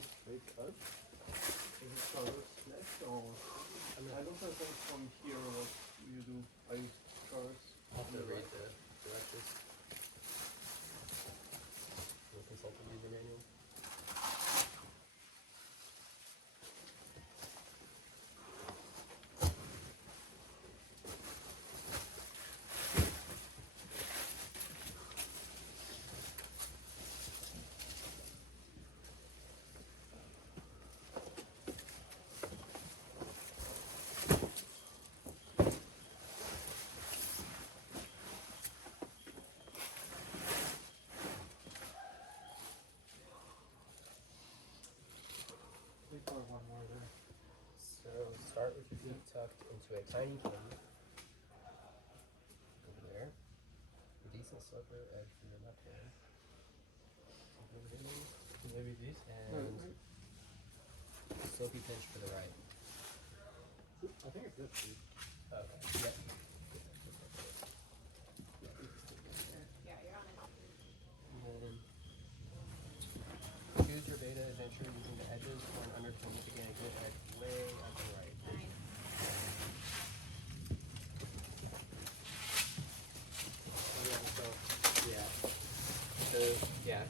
go straight up? Is it traverse left or? I don't understand from here what you do. I traverse. I'll have to read the directions. We'll consult the user manual. Or one more there. So start with your feet tucked into a tiny cave. Over there. A decent slipper edge for your left hand. Maybe this. And slopey pinch for the right. I think it's this. Okay. Yep. Yeah, you're on it. And then choose your beta adventure using the edges or an underpin to gain a good edge way at the right. Nice. Yeah, so yeah. So yeah,